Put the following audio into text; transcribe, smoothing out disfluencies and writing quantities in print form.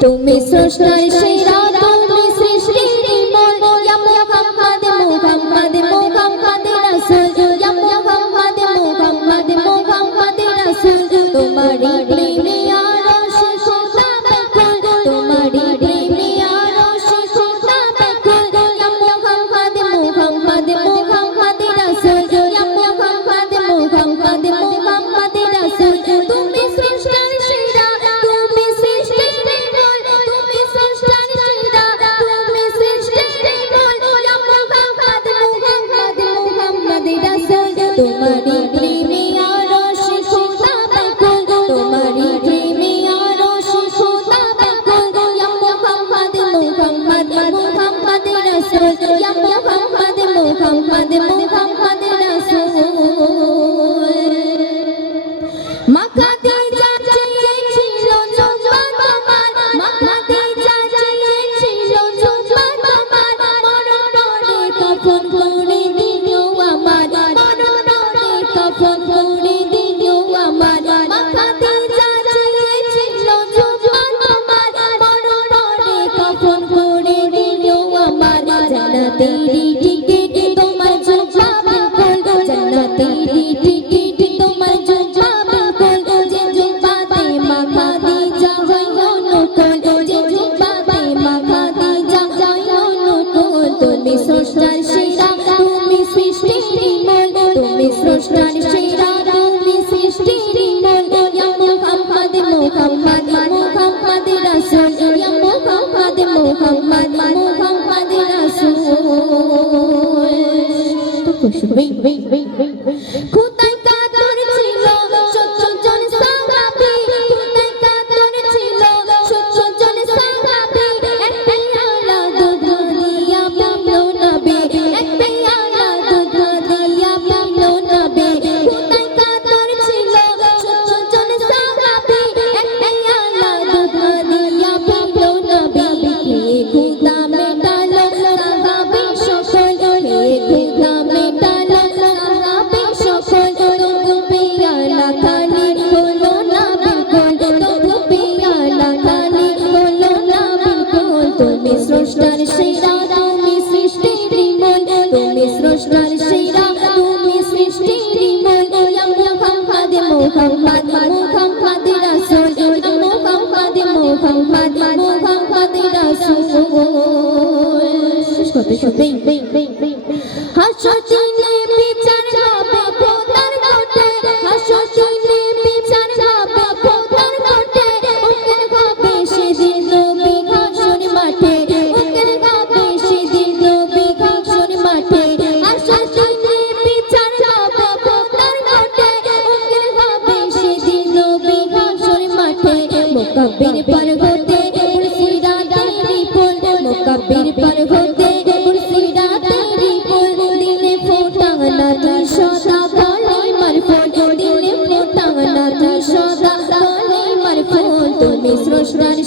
তুমি স্রষ্টার সেরা তুমি সৃষ্টির নির্মল ইয়া মুহাম্মদ মুহাম্মদ মুহাম্মদ রাসূল ইয়া মুহাম্মদ মুহাম্মদ মুহাম্মদ রাসূল তোমারি প্রেমে আরশ খোদা বেকুল তোমারি প্রেমে আরশ খোদা বেকুল ইয়া মুহাম্মদ মুহাম্মদ মুহাম্মদ রাসূল ইয়া মুহাম্মদ মুহাম্মদ মুহাম্মদ রাসূল তুমি সৃষ্টার সেরা তুমি সৃষ্টির নির্মল তুমি সৃষ্টার সেরা তুমি সৃষ্টির নির্মল ইয়া মুহাম্মদ মুহাম্মদ মুহাম্মদ রাসূল তোমারি প্রেমে আরশ খোদা বেকুল তোমারি প্রেমে আরশ খোদা বেকুল ইয়া মুহাম্মদ মুহাম্মদ মুহাম্মদ রাসূল ইয়া মুহাম্মদ মুহাম্মদ মুহাম্মদ রাসূল মাকা দিজা চেয়েছিল জুম্মা তোমার মাকা দিজা চেয়েছিল জুম্মা তোমার মরণে কফন করে দিও আমার মরণে কফন করে দিও আমার মাকা দিজা চেয়েছিল জুম্মা তোমার মরণে কফন করে দিও আমার জান্নাতেরই টিকিট তোমার জুম্মা বিলকুল জান্নাতেরই টিকিট তোমার জুম্মা বিলকুল যে জুম্মাতে মাখা দিজা হইও নকুল যে জুম্মাতে মাখা দিজা হইও নকুল তুমি স্রষ্টার সেরা তুমি সৃষ্টির নির্মল তুমি স্রষ্টার সেরা তুমি সৃষ্টির নির্মল ইয়া মুহাম্মদ মুহাম্মদ মুহাম্মদ রাসূল ইয়া মুহাম্মদ মুহাম্মদ মুহাম্মদ রাসূল খুদাই কাদর ছিল 70 জন সাহাবী খুদাই কাদর ছিল 70 জন সাহাবী একটাই আলা দুধ দিয়া পিলো নবী একটাই আলা দুধ দিয়া পিলো নবী খুদাই কাদর ছিল 70 জন সাহাবী একটাই আলা দুধ দিয়া পিলো নবী কে খুদা মেটালো সাহাবী সকল কে খুদা মেটালো সাহাবী সকল তবু পিয়ালা খালি হলো না বিলকুল তবু পিয়ালা খালি হলো না বিলকুল তুমি স্রষ্টার সেরা তুমি সৃষ্টির নির্মল তুমি স্রষ্টার সেরা তুমি সৃষ্টির নির্মল ইয়া মুহাম্মদ মুহাম্মদ মুহাম্মদ রাসূল ইয়া মুহাম্মদ মুহাম্মদ মুহাম্মদ রাসূল কত সবেই হাসিনে বিচার হবে খোদার কোটে হাসিনে বিচার হবে খোদার কোটে ওকের হবে সেদিন নবী হাসর মাঠে ওকের হবে সেদিন নবী হাসর মাঠে হাসিনে বিচার হবে খোদার কোটে ওকের হবে সেদিন নবী হাসর মাঠে মুকাব্বির পার হতে মুর্শিদাতেরই ফুল মুকাব্বির পার হতে মুর্শিদাতেরই ফুল দিলে ফোটানা তুই সদা বলে মারফুল দিলে ফোটানা তুই সদা বলে মারফুল তুমি স্রষ্টার